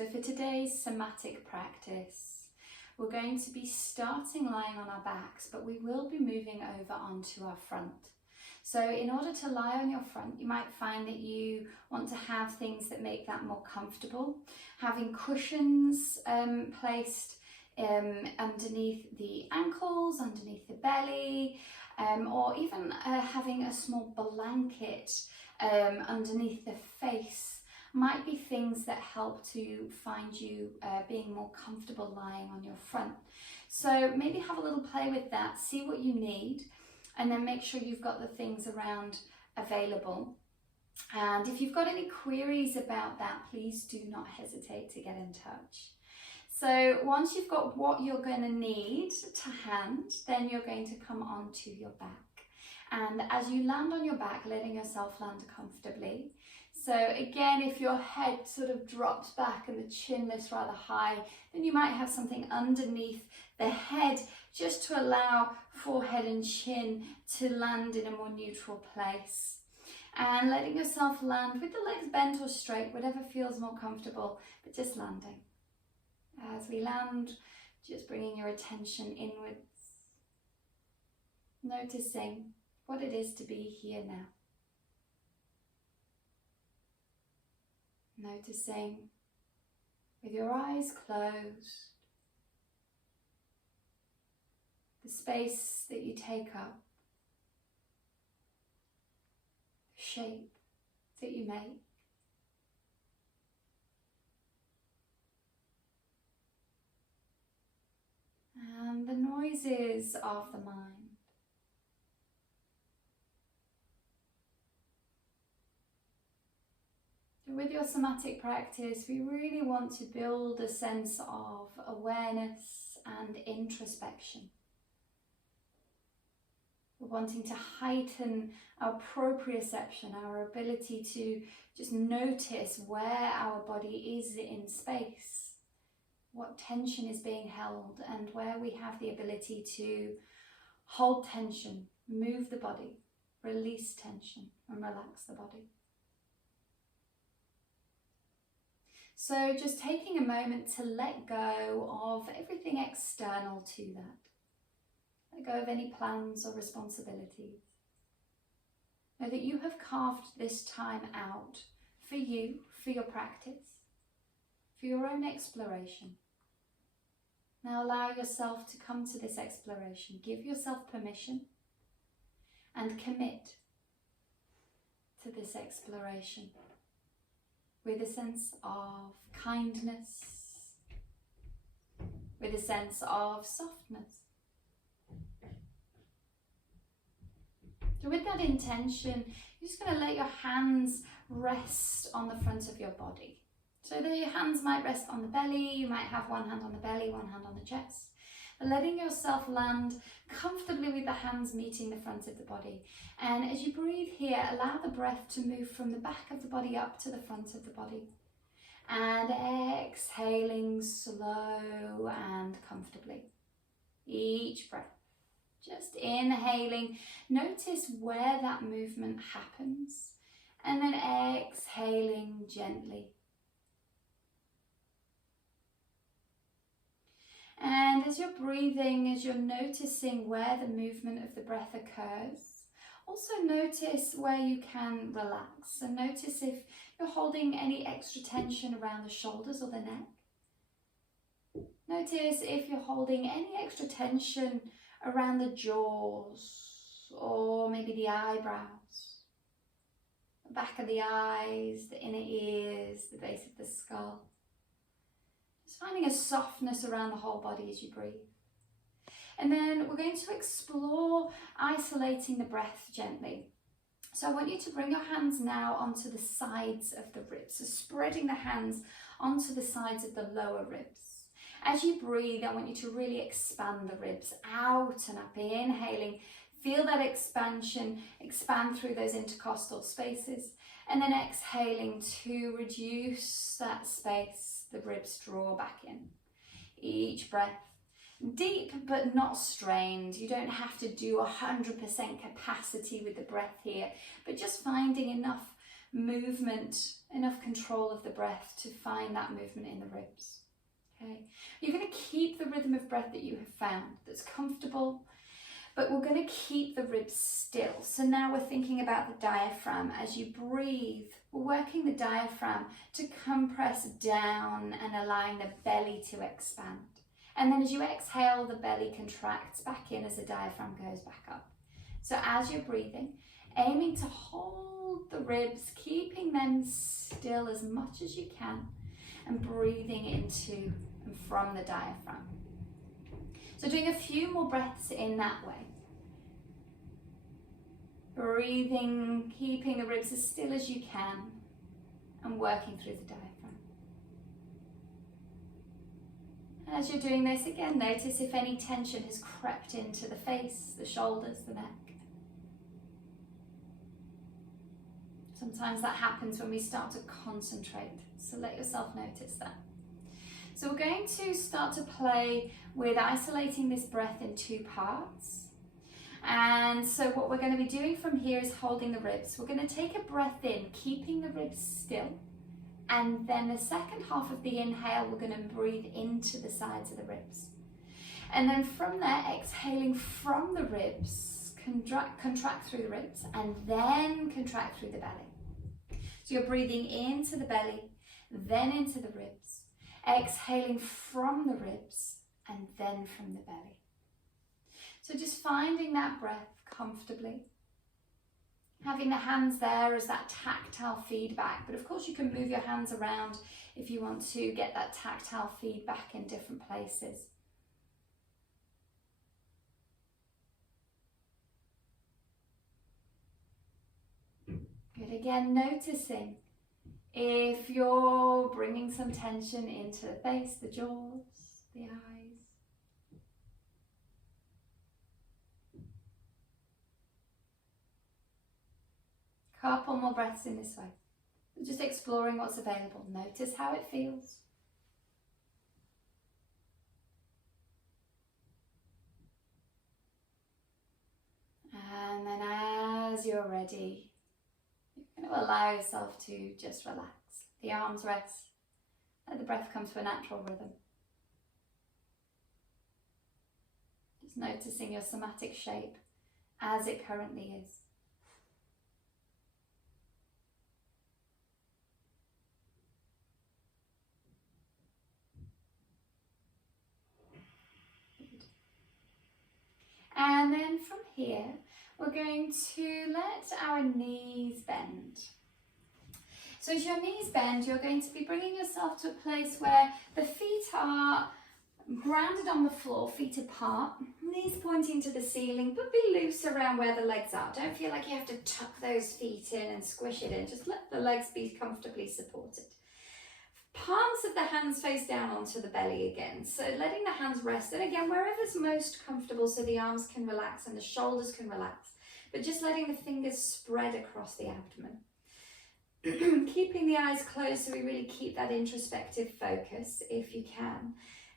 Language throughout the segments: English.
So for today's somatic practice, we're going to be starting lying on our backs, but we will be moving over onto our front. So in order to lie on your front, you might find that you want to have things that make that more comfortable. Having cushions placed underneath the ankles, underneath the belly, or even having a small blanket underneath the face might be things that help to find you being more comfortable lying on your front. So maybe have a little play with that, see what you need, and then make sure you've got the things around available. And if you've got any queries about that, please do not hesitate to get in touch. So once you've got what you're going to need to hand, then you're going to come onto your back. And as you land on your back, letting yourself land comfortably. So again, if your head sort of drops back and the chin lifts rather high, then you might have something underneath the head just to allow forehead and chin to land in a more neutral place. And letting yourself land with the legs bent or straight, whatever feels more comfortable, but just landing. As we land, just bringing your attention inwards, noticing what it is to be here now. Noticing with your eyes closed, the space that you take up, the shape that you make. And the noises of the mind. With your somatic practice, we really want to build a sense of awareness and introspection. We're wanting to heighten our proprioception, our ability to just notice where our body is in space, what tension is being held, and where we have the ability to hold tension, move the body, release tension, and relax the body. So just taking a moment to let go of everything external to that. Let go of any plans or responsibilities. Know that you have carved this time out for you, for your practice, for your own exploration. Now allow yourself to come to this exploration. Give yourself permission and commit to this exploration with a sense of kindness, with a sense of softness. So with that intention, you're just going to let your hands rest on the front of your body. So that your hands might rest on the belly, you might have one hand on the belly, one hand on the chest. But letting yourself land comfortably with the hands meeting the front of the body. And as you breathe here, allow the breath to move from the back of the body up to the front of the body. And exhaling slow and comfortably. Each breath. Just inhaling. Notice where that movement happens. And then exhaling gently. And as you're breathing, as you're noticing where the movement of the breath occurs, also notice where you can relax. And notice if you're holding any extra tension around the shoulders or the neck. Notice if you're holding any extra tension around the jaws or maybe the eyebrows, the back of the eyes, the inner ears, the base of the skull. Just finding a softness around the whole body as you breathe. And then we're going to explore isolating the breath gently. So I want you to bring your hands now onto the sides of the ribs. So spreading the hands onto the sides of the lower ribs. As you breathe, I want you to really expand the ribs out and up. Inhaling, feel that expansion, expand through those intercostal spaces. And then exhaling to reduce that space, the ribs draw back in. Each breath, deep but not strained. You don't have to do 100% capacity with the breath here, but just finding enough movement, enough control of the breath to find that movement in the ribs. Okay, you're going to keep the rhythm of breath that you have found that's comfortable, but we're going to keep the ribs still. So now we're thinking about the diaphragm. As you breathe, we're working the diaphragm to compress down and allowing the belly to expand. And then as you exhale, the belly contracts back in as the diaphragm goes back up. So as you're breathing, aiming to hold the ribs, keeping them still as much as you can, and breathing into and from the diaphragm. So doing a few more breaths in that way. Breathing, keeping the ribs as still as you can, and working through the diaphragm. As you're doing this, again, notice if any tension has crept into the face, the shoulders, the neck. Sometimes that happens when we start to concentrate, so let yourself notice that. So we're going to start to play with isolating this breath in two parts. And so what we're going to be doing from here is holding the ribs. We're going to take a breath in, keeping the ribs still. And then the second half of the inhale, we're going to breathe into the sides of the ribs. And then from there, exhaling from the ribs, contract through the ribs, and then contract through the belly. So you're breathing into the belly, then into the ribs, exhaling from the ribs, and then from the belly. So just finding that breath comfortably. Having the hands there as that tactile feedback, but of course you can move your hands around if you want to get that tactile feedback in different places. Good, again, noticing if you're bringing some tension into the face, the jaws, the eyes. Couple more breaths in this way. Just exploring what's available. Notice how it feels. And then as you're ready, you're going to allow yourself to just relax. The arms rest. Let the breath come to a natural rhythm. Just noticing your somatic shape as it currently is. And then from here, we're going to let our knees bend. So as your knees bend, you're going to be bringing yourself to a place where the feet are grounded on the floor, feet apart, knees pointing to the ceiling, but be loose around where the legs are. Don't feel like you have to tuck those feet in and squish it in. Just let the legs be comfortably supported. Palms of the hands face down onto the belly again. So letting the hands rest. And again, wherever's most comfortable so the arms can relax and the shoulders can relax. But just letting the fingers spread across the abdomen. Keeping the eyes closed so we really keep that introspective focus if you can.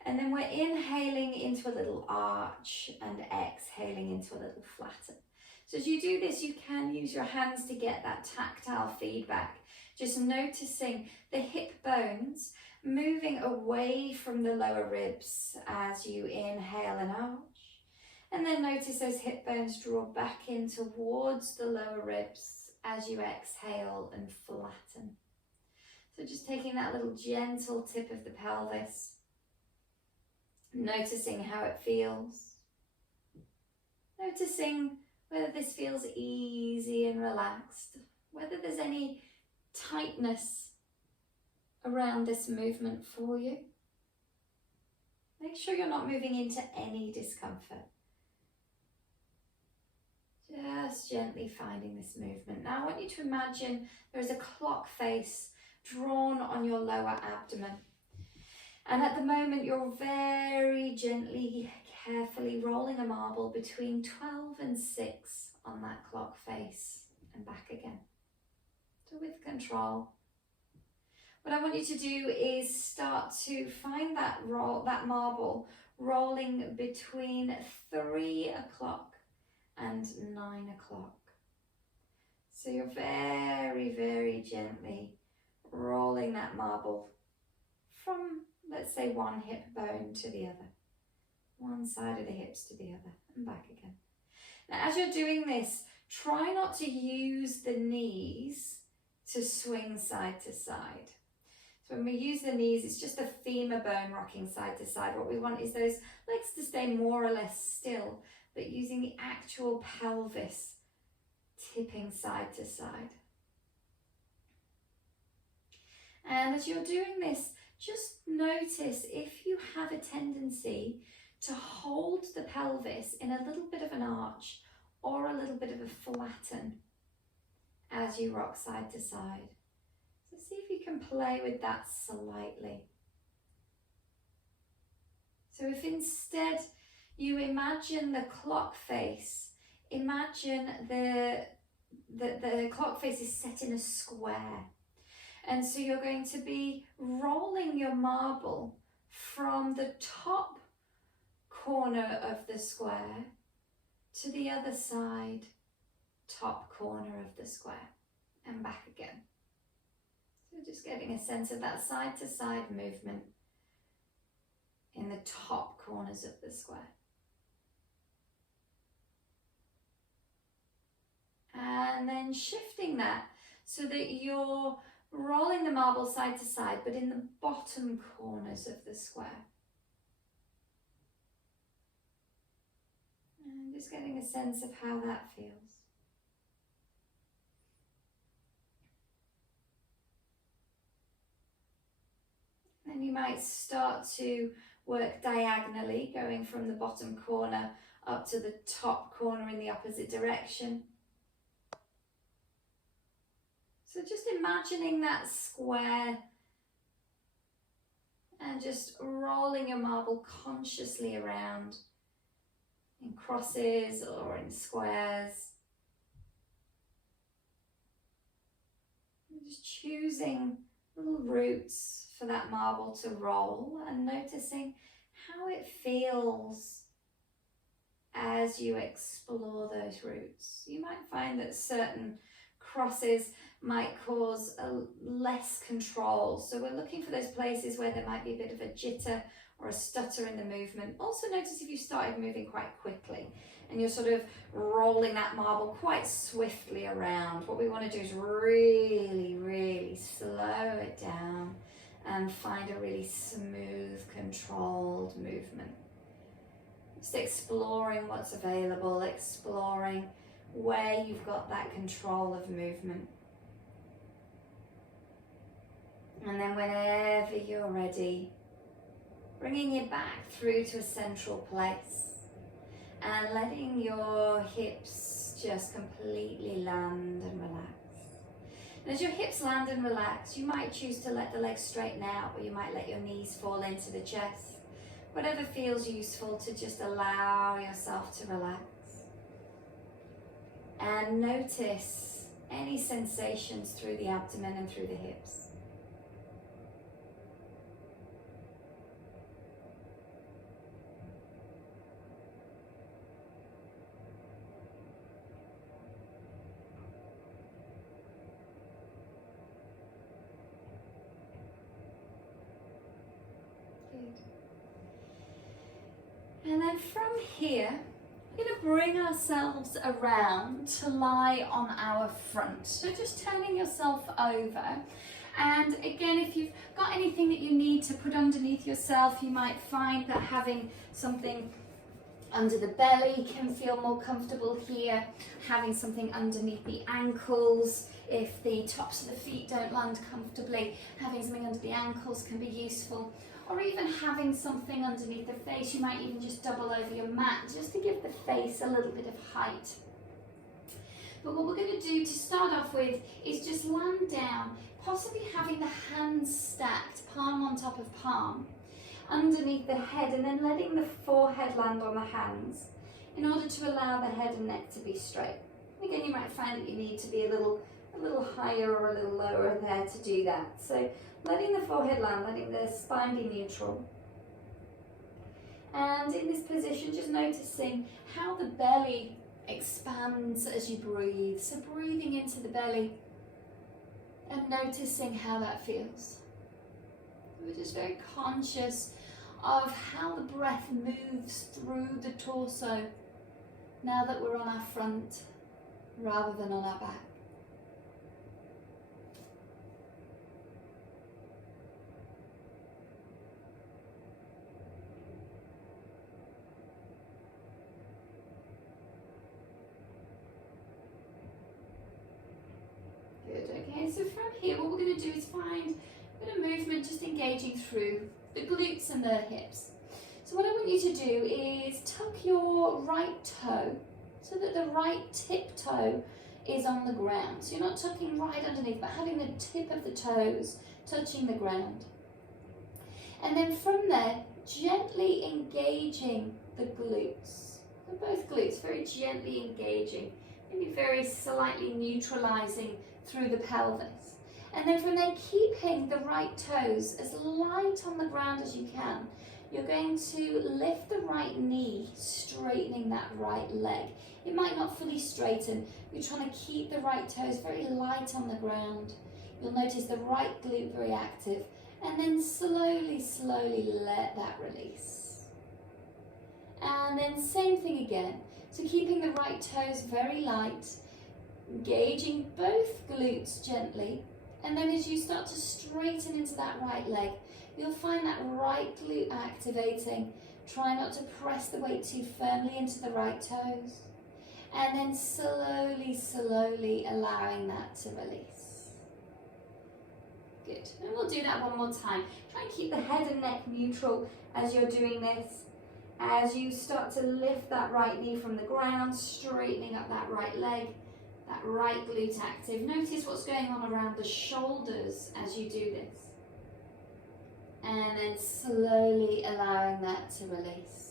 And then we're inhaling into a little arch and exhaling into a little flatten. So as you do this, you can use your hands to get that tactile feedback. Just noticing the hip bones moving away from the lower ribs as you inhale and arch. And then notice those hip bones draw back in towards the lower ribs as you exhale and flatten. So just taking that little gentle tip of the pelvis, noticing how it feels. Noticing whether this feels easy and relaxed, whether there's any tightness around this movement for you. Make sure you're not moving into any discomfort. Just gently finding this movement. Now I want you to imagine there is a clock face drawn on your lower abdomen. And at the moment you're very gently, carefully rolling a marble between 12 and 6 on that clock face and back again. So with control. What I want you to do is start to find that marble rolling between 3 o'clock and 9 o'clock. So you're very, very gently rolling that marble from, let's say, one hip bone to the other, one side of the hips to the other, and back again. Now, as you're doing this, try not to use the knees to swing side to side. So when we use the knees, it's just the femur bone rocking side to side. What we want is those legs to stay more or less still, but using the actual pelvis tipping side to side. And as you're doing this, just notice if you have a tendency to hold the pelvis in a little bit of an arch or a little bit of a flatten as you rock side to side. So see if you can play with that slightly. So if instead you imagine the clock face, imagine the clock face is set in a square. And so you're going to be rolling your marble from the top corner of the square to the other side, top corner of the square, and back again. So just getting a sense of that side to side movement in the top corners of the square. And then shifting that so that you're rolling the marble side to side, but in the bottom corners of the square. And just getting a sense of how that feels. Then you might start to work diagonally, going from the bottom corner up to the top corner in the opposite direction. So just imagining that square and just rolling your marble consciously around in crosses or in squares. And just choosing little routes for that marble to roll and noticing how it feels as you explore those routes. You might find that certain crosses might cause a less control. So we're looking for those places where there might be a bit of a jitter or a stutter in the movement. Also notice if you started moving quite quickly and you're sort of rolling that marble quite swiftly around. What we want to do is really, really slow it down and find a really smooth, controlled movement. Just exploring what's available, exploring where you've got that control of movement. And then whenever you're ready, bringing it back through to a central place and letting your hips just completely land and relax. And as your hips land and relax, you might choose to let the legs straighten out, or you might let your knees fall into the chest. Whatever feels useful to just allow yourself to relax. And notice any sensations through the abdomen and through the hips. And then from here, we're going to bring ourselves around to lie on our front. So just turning yourself over. And again, if you've got anything that you need to put underneath yourself, you might find that having something under the belly can feel more comfortable here. Having something underneath the ankles, if the tops of the feet don't land comfortably, having something under the ankles can be useful. Or even having something underneath the face. You might even just double over your mat just to give the face a little bit of height. But what we're going to do to start off with is just land down, possibly having the hands stacked, palm on top of palm, underneath the head, and then letting the forehead land on the hands in order to allow the head and neck to be straight. Again, you might find that you need to be a little higher or a little lower there to do that. So letting the forehead land, letting the spine be neutral. And in this position, just noticing how the belly expands as you breathe. So breathing into the belly and noticing how that feels. We're just very conscious of how the breath moves through the torso now that we're on our front rather than on our back. Good, okay, so from here what we're going to do is find a bit of movement just engaging through the glutes and the hips. So what I want you to do is tuck your right toe so that the right tip toe is on the ground. So you're not tucking right underneath, but having the tip of the toes touching the ground. And then from there, gently engaging the glutes. So both glutes, very gently engaging, maybe very slightly neutralizing through the pelvis. And then from there, keeping the right toes as light on the ground as you can. You're going to lift the right knee, straightening that right leg. It might not fully straighten. You're trying to keep the right toes very light on the ground. You'll notice the right glute very active. And then slowly, slowly let that release. And then same thing again. So keeping the right toes very light, engaging both glutes gently. And then as you start to straighten into that right leg, you'll find that right glute activating. Try not to press the weight too firmly into the right toes. And then slowly, slowly allowing that to release. Good. And we'll do that one more time. Try and keep the head and neck neutral as you're doing this. As you start to lift that right knee from the ground, straightening up that right leg, that right glute active. Notice what's going on around the shoulders as you do this. And then slowly allowing that to release.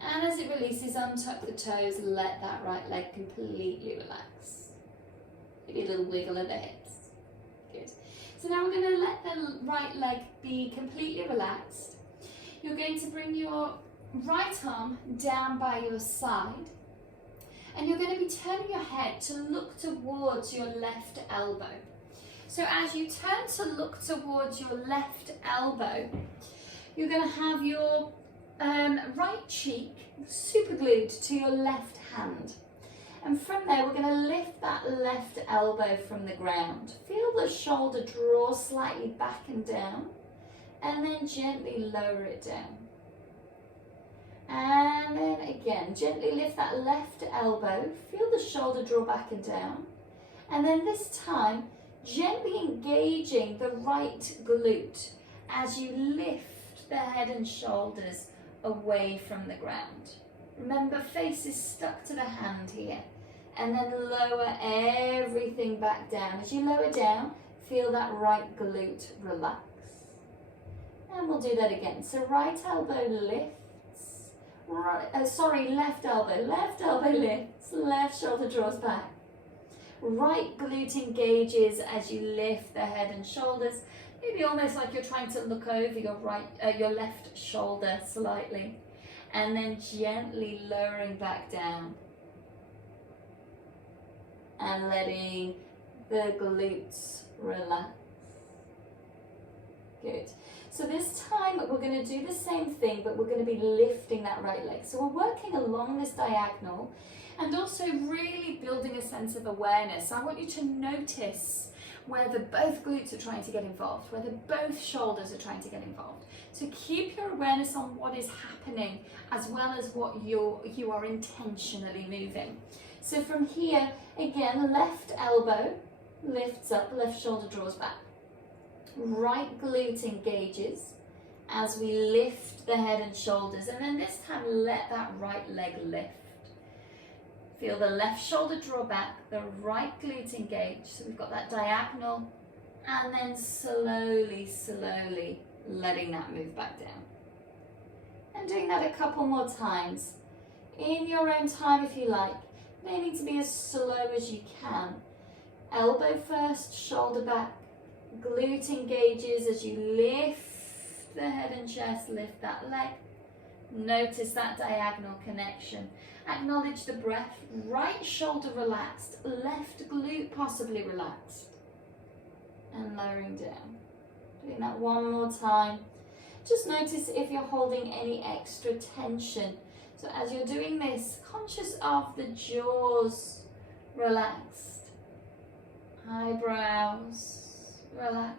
And as it releases, untuck the toes, let that right leg completely relax. Maybe a little wiggle at the hips. Good. So now we're going to let the right leg be completely relaxed. You're going to bring your right arm down by your side. And you're going to be turning your head to look towards your left elbow. So as you turn to look towards your left elbow, you're going to have your right cheek super glued to your left hand. And from there, we're going to lift that left elbow from the ground. Feel the shoulder draw slightly back and down, and then gently lower it down. And then again, gently lift that left elbow. Feel the shoulder draw back and down. And then this time, gently engaging the right glute as you lift the head and shoulders away from the ground. Remember, face is stuck to the hand here. And then lower everything back down. As you lower down, feel that right glute relax. And we'll do that again. So right elbow lifts. Left elbow lifts. Left shoulder draws back. Right glute engages as you lift the head and shoulders. Maybe almost like you're trying to look over your left shoulder slightly. And then gently lowering back down. And letting the glutes relax. Good. So this time we're going to do the same thing, but we're going to be lifting that right leg. So we're working along this diagonal and also really building a sense of awareness. I want you to notice where both glutes are trying to get involved, where both shoulders are trying to get involved. So keep your awareness on what is happening as well as what you are intentionally moving. So from here, again, left elbow lifts up, left shoulder draws back. Right glute engages as we lift the head and shoulders, and then this time let that right leg lift. Feel the left shoulder draw back, the right glute engage. So we've got that diagonal, and then slowly, slowly letting that move back down. And doing that a couple more times in your own time if you like, aiming to be as slow as you can. Elbow first, shoulder back, glute engages as you lift the head and chest, lift that leg. Notice that diagonal connection. Acknowledge the breath. Right shoulder relaxed, left glute possibly relaxed. And lowering down. Doing that one more time. Just notice if you're holding any extra tension. So as you're doing this, conscious of the jaws relaxed. Eyebrows relaxed.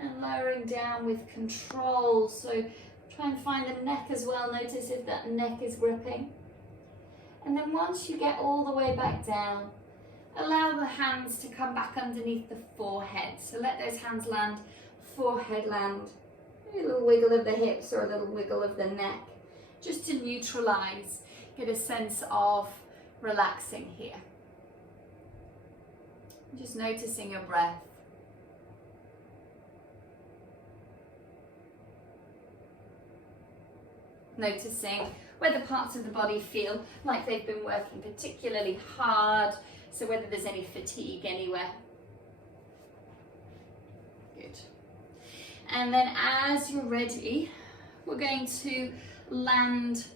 And lowering down with control. So try and find the neck as well. Notice if that neck is gripping. And then once you get all the way back down, allow the hands to come back underneath the forehead. So let those hands land, forehead land. Maybe a little wiggle of the hips or a little wiggle of the neck. Just to neutralize, get a sense of relaxing here. Just noticing your breath. Noticing whether parts of the body feel like they've been working particularly hard, so whether there's any fatigue anywhere. Good. And then as you're ready, we're going to land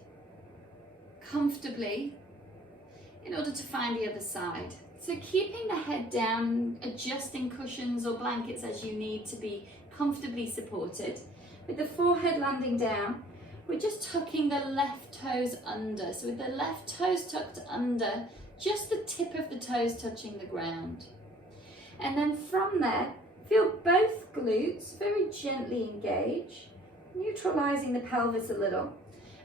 comfortably in order to find the other side. So keeping the head down, adjusting cushions or blankets as you need to be comfortably supported. With the forehead landing down, we're just tucking the left toes under. So with the left toes tucked under, just the tip of the toes touching the ground. And then from there, feel both glutes very gently engage, neutralizing the pelvis a little.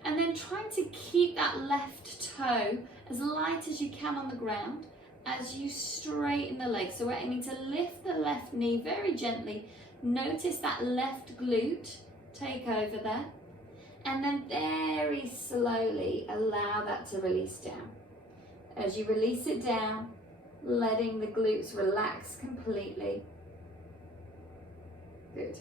And then trying to keep that left toe as light as you can on the ground as you straighten the leg. So we're aiming to lift the left knee very gently. Notice that left glute take over there. And then very slowly allow that to release down. As you release it down, letting the glutes relax completely. Good.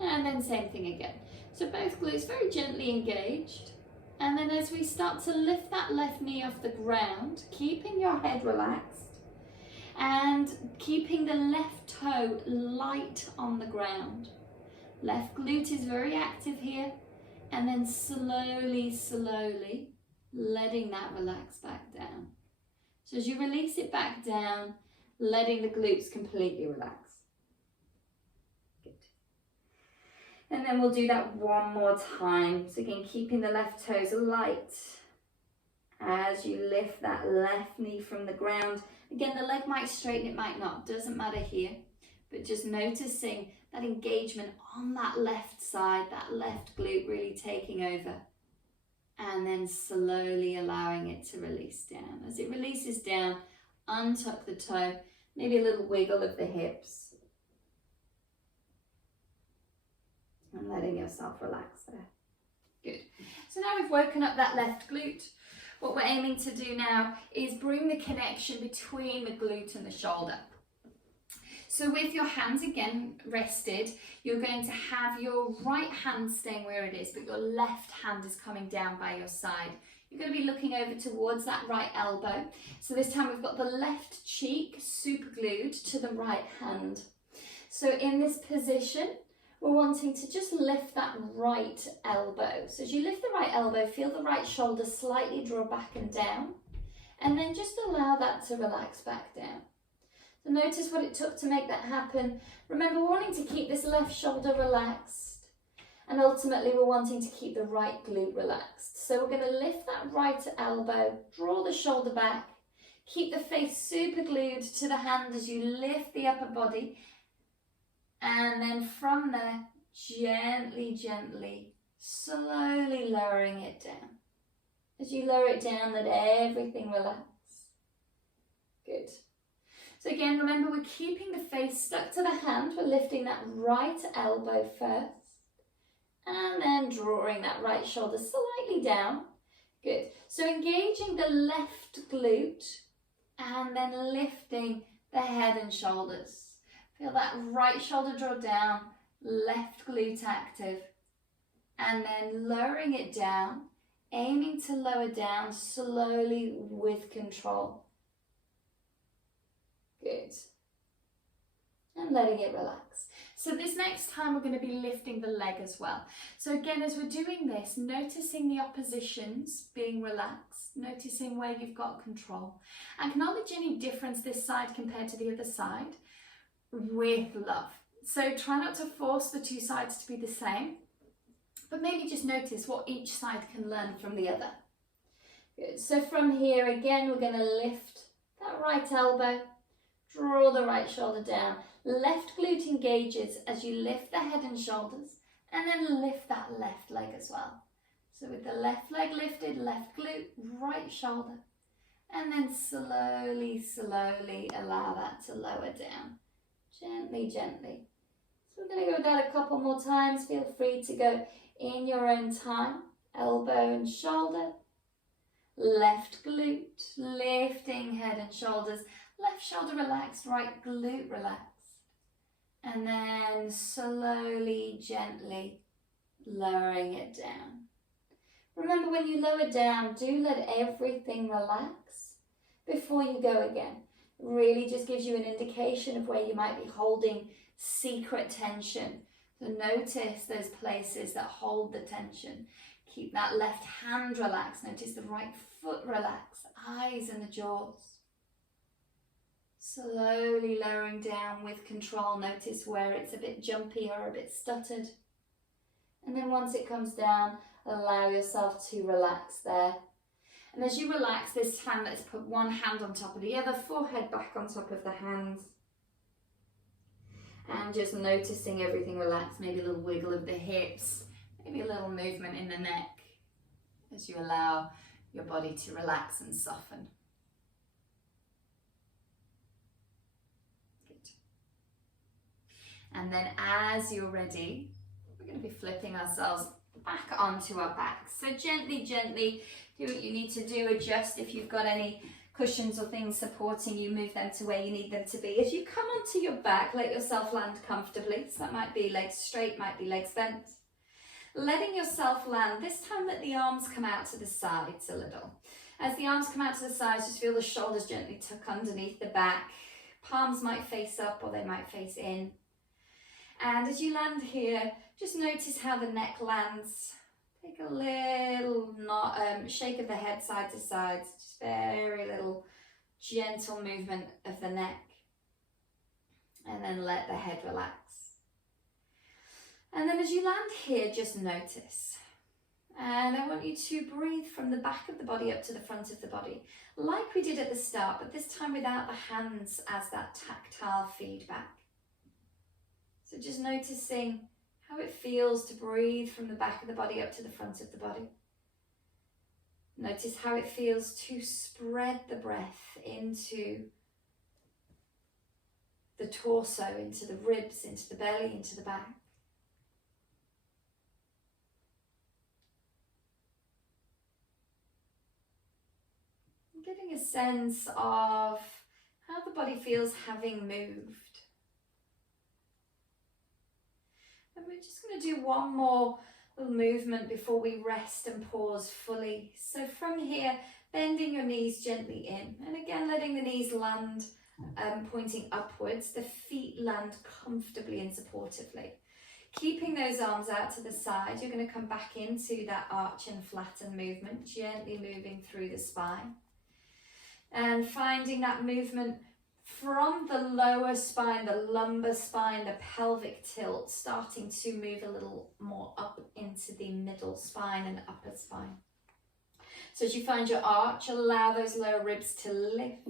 And then same thing again. So both glutes very gently engaged. And then as we start to lift that left knee off the ground, keeping your head relaxed and keeping the left toe light on the ground. Left glute is very active here. And then slowly, slowly letting that relax back down. So as you release it back down, letting the glutes completely relax. Good. And then we'll do that one more time. So again, keeping the left toes light as you lift that left knee from the ground. Again, the leg might straighten, it might not, doesn't matter here. But just noticing that engagement on that left side, that left glute really taking over. And then slowly allowing it to release down. As it releases down, untuck the toe, maybe a little wiggle of the hips. And letting yourself relax there. Good. So now we've woken up that left glute. What we're aiming to do now is bring the connection between the glute and the shoulder. So with your hands again rested, you're going to have your right hand staying where it is, but your left hand is coming down by your side. You're going to be looking over towards that right elbow. So this time we've got the left cheek super glued to the right hand. So in this position, we're wanting to just lift that right elbow. So as you lift the right elbow, feel the right shoulder slightly draw back and down, and then just allow that to relax back down. So notice what it took to make that happen. Remember, we're wanting to keep this left shoulder relaxed, and ultimately we're wanting to keep the right glute relaxed. So we're going to lift that right elbow, draw the shoulder back, keep the face super glued to the hand as you lift the upper body, and then from there, gently, gently, slowly lowering it down. As you lower it down, let everything relax. Good. So again, remember, we're keeping the face stuck to the hand. We're lifting that right elbow first, and then drawing that right shoulder slightly down. Good. So engaging the left glute, and then lifting the head and shoulders. Feel that right shoulder draw down, left glute active, and then lowering it down, aiming to lower down slowly with control. Good. And letting it relax. So this next time we're going to be lifting the leg as well. So again, as we're doing this, noticing the oppositions being relaxed, noticing where you've got control. Acknowledge any difference this side compared to the other side with love. So try not to force the two sides to be the same, but maybe just notice what each side can learn from the other. Good. So from here, again, we're going to lift that right elbow, draw the right shoulder down. Left glute engages as you lift the head and shoulders, and then lift that left leg as well. So with the left leg lifted, left glute, right shoulder, and then slowly, slowly allow that to lower down. Gently, gently. So we're going to go with that a couple more times. Feel free to go in your own time. Elbow and shoulder. Left glute, lifting head and shoulders. Left shoulder relaxed, right glute relaxed. And then slowly, gently lowering it down. Remember, when you lower down, do let everything relax before you go again. Really just gives you an indication of where you might be holding secret tension. So notice those places that hold the tension. Keep that left hand relaxed. Notice the right foot relaxed. Eyes and the jaws. Slowly lowering down with control. Notice where it's a bit jumpy or a bit stuttered. And then once it comes down, allow yourself to relax there. And as you relax this time, let's put one hand on top of the other, forehead back on top of the hands. And just noticing everything relax, maybe a little wiggle of the hips, maybe a little movement in the neck as you allow your body to relax and soften. Good. And then as you're ready, we're going to be flipping ourselves back onto our back. So gently, gently do what you need to do. Adjust if you've got any cushions or things supporting you, move them to where you need them to be. As you come onto your back, let yourself land comfortably. So that might be legs straight, might be legs bent. Letting yourself land, this time let the arms come out to the sides a little. As the arms come out to the sides, just feel the shoulders gently tuck underneath the back. Palms might face up or they might face in. And as you land here, just notice how the neck lands. Take a little shake of the head side to side, just very little gentle movement of the neck. And then let the head relax. And then as you land here, just notice. And I want you to breathe from the back of the body up to the front of the body, like we did at the start, but this time without the hands as that tactile feedback. So just noticing how it feels to breathe from the back of the body up to the front of the body. Notice how it feels to spread the breath into the torso, into the ribs, into the belly, into the back. Getting a sense of how the body feels having moved. And we're just going to do one more little movement before we rest and pause fully. So from here, bending your knees gently in. And again, letting the knees land pointing upwards. The feet land comfortably and supportively. Keeping those arms out to the side, you're going to come back into that arch and flatten movement, gently moving through the spine. And finding that movement from the lower spine, the lumbar spine, the pelvic tilt, starting to move a little more up into the middle spine and upper spine. So as you find your arch, allow those lower ribs to lift,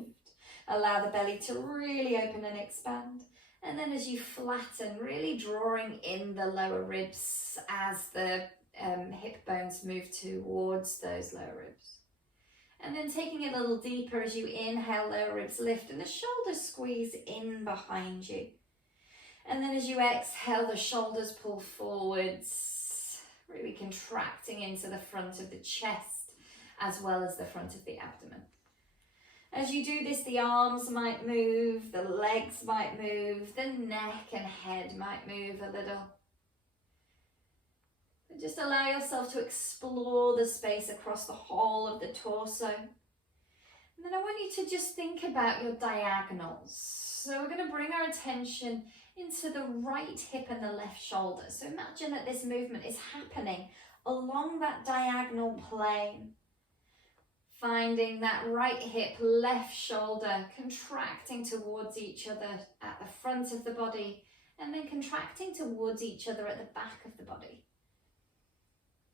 allow the belly to really open and expand. And then as you flatten, really drawing in the lower ribs as the hip bones move towards those lower ribs. And then taking it a little deeper as you inhale, lower ribs lift and the shoulders squeeze in behind you. And then as you exhale, the shoulders pull forwards, really contracting into the front of the chest as well as the front of the abdomen. As you do this, the arms might move, the legs might move, the neck and head might move a little. Just allow yourself to explore the space across the whole of the torso. And then I want you to just think about your diagonals. So we're going to bring our attention into the right hip and the left shoulder. So imagine that this movement is happening along that diagonal plane. Finding that right hip, left shoulder contracting towards each other at the front of the body, and then contracting towards each other at the back of the body.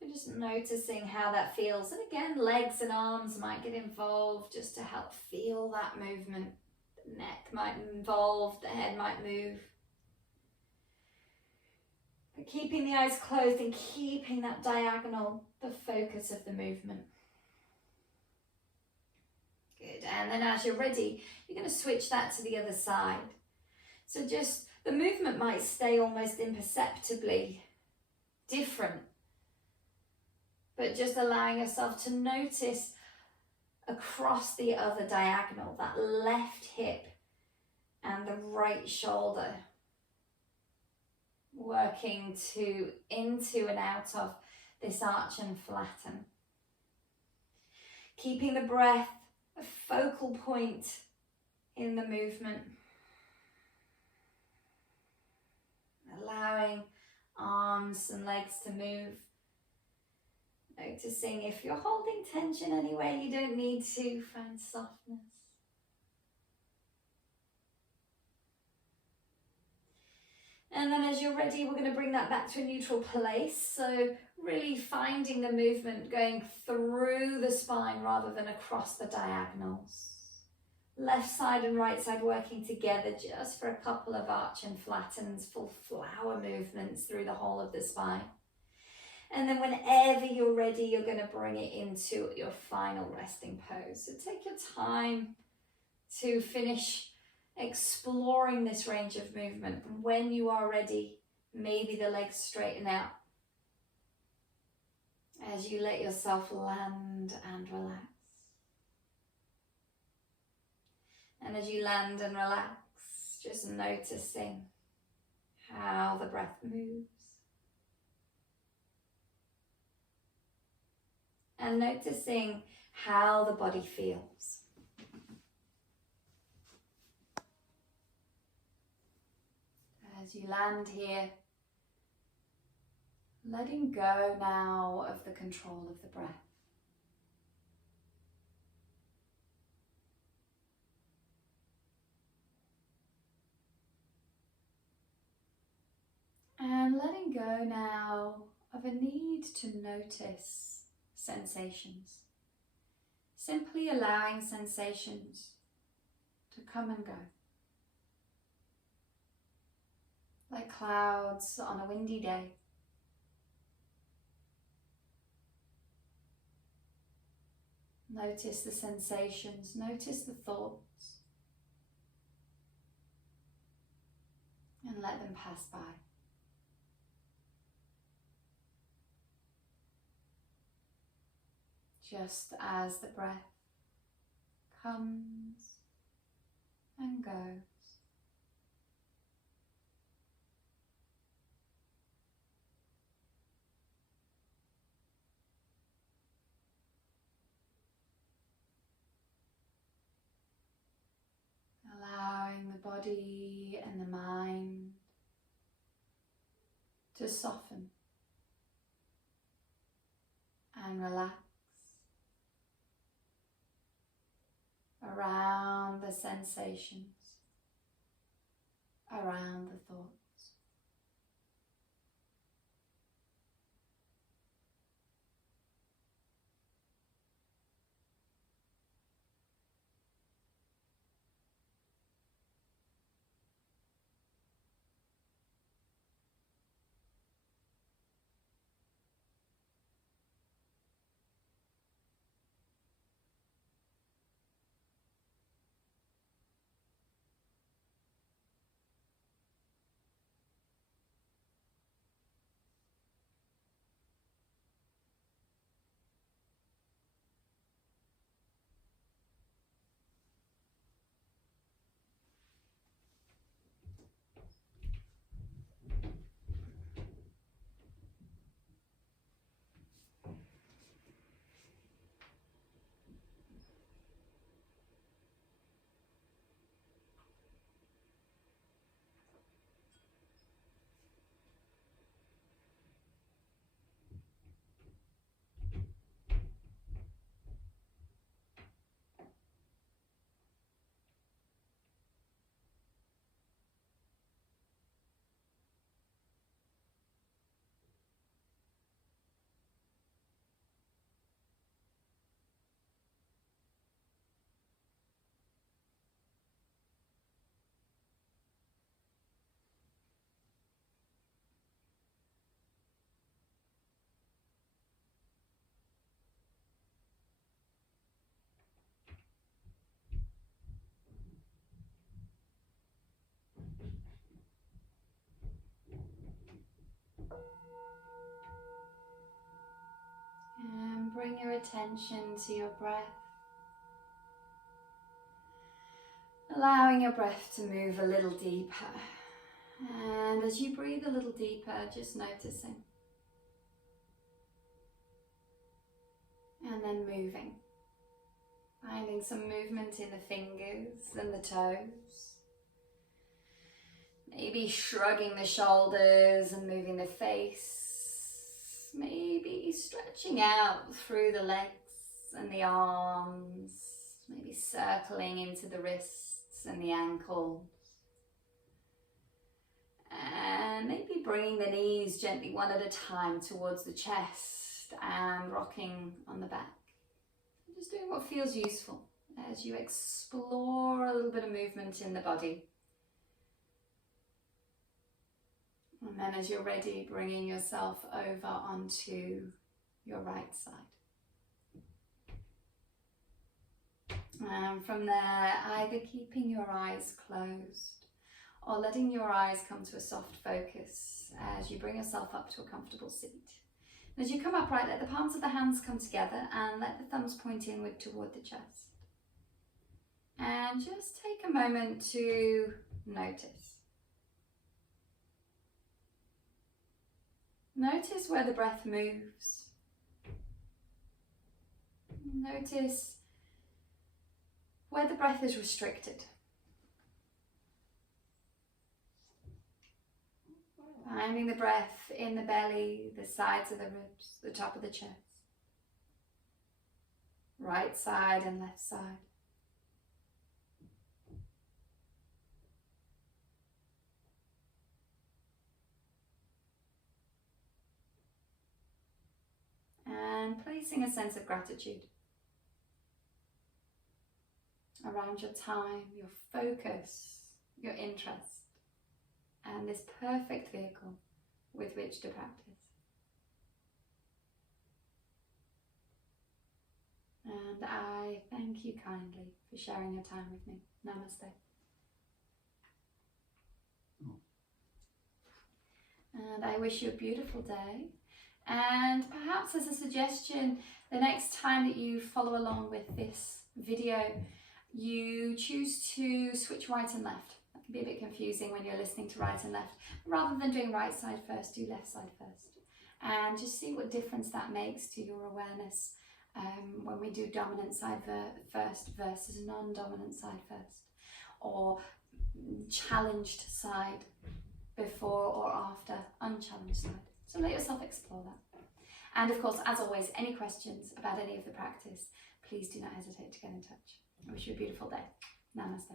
We're just noticing how that feels. And again, legs and arms might get involved just to help feel that movement. The neck might involve, the head might move. But keeping the eyes closed and keeping that diagonal the focus of the movement. Good, and then as you're ready, you're going to switch that to the other side. So just, the movement might stay almost imperceptibly different, but just allowing yourself to notice across the other diagonal, that left hip and the right shoulder, working into and out of this arch and flatten. Keeping the breath a focal point in the movement. Allowing arms and legs to move. Noticing if you're holding tension anywhere, you don't need to. Find softness. And then as you're ready, we're going to bring that back to a neutral place. So really finding the movement going through the spine rather than across the diagonals. Left side and right side working together just for a couple of arch and flattens, full flower movements through the whole of the spine. And then whenever you're ready, you're going to bring it into your final resting pose. So take your time to finish exploring this range of movement. And when you are ready, maybe the legs straighten out as you let yourself land and relax. And as you land and relax, just noticing how the breath moves. And noticing how the body feels. As you land here, letting go now of the control of the breath. And letting go now of a need to notice sensations. Simply allowing sensations to come and go. Like clouds on a windy day. Notice the sensations, notice the thoughts, and let them pass by. Just as the breath comes and goes. Allowing the body and the mind to soften and relax around the sensations, around the thoughts. bring your attention to your breath. Allowing your breath to move a little deeper. And as you breathe a little deeper, just noticing. And then moving. Finding some movement in the fingers and the toes. Maybe shrugging the shoulders and moving the face. Maybe stretching out through the legs and the arms. Maybe circling into the wrists and the ankles. And maybe bringing the knees gently one at a time towards the chest and rocking on the back. Just doing what feels useful as you explore a little bit of movement in the body. And then as you're ready, bringing yourself over onto your right side. And from there, either keeping your eyes closed or letting your eyes come to a soft focus as you bring yourself up to a comfortable seat. And as you come upright, let the palms of the hands come together and let the thumbs point inward toward the chest. And just take a moment to notice. Notice where the breath moves. Notice where the breath is restricted. Finding the breath in the belly, the sides of the ribs, the top of the chest. Right side and left side. And placing a sense of gratitude around your time, your focus, your interest, and this perfect vehicle with which to practice. And I thank you kindly for sharing your time with me. Namaste. And I wish you a beautiful day. And perhaps as a suggestion, the next time that you follow along with this video, you choose to switch right and left. That can be a bit confusing when you're listening to right and left. Rather than doing right side first, do left side first. And just see what difference that makes to your awareness when we do dominant side first versus non-dominant side first. Or challenged side before or after unchallenged side. So let yourself explore that. And of course, as always, any questions about any of the practice, please do not hesitate to get in touch. I wish you a beautiful day. Namaste.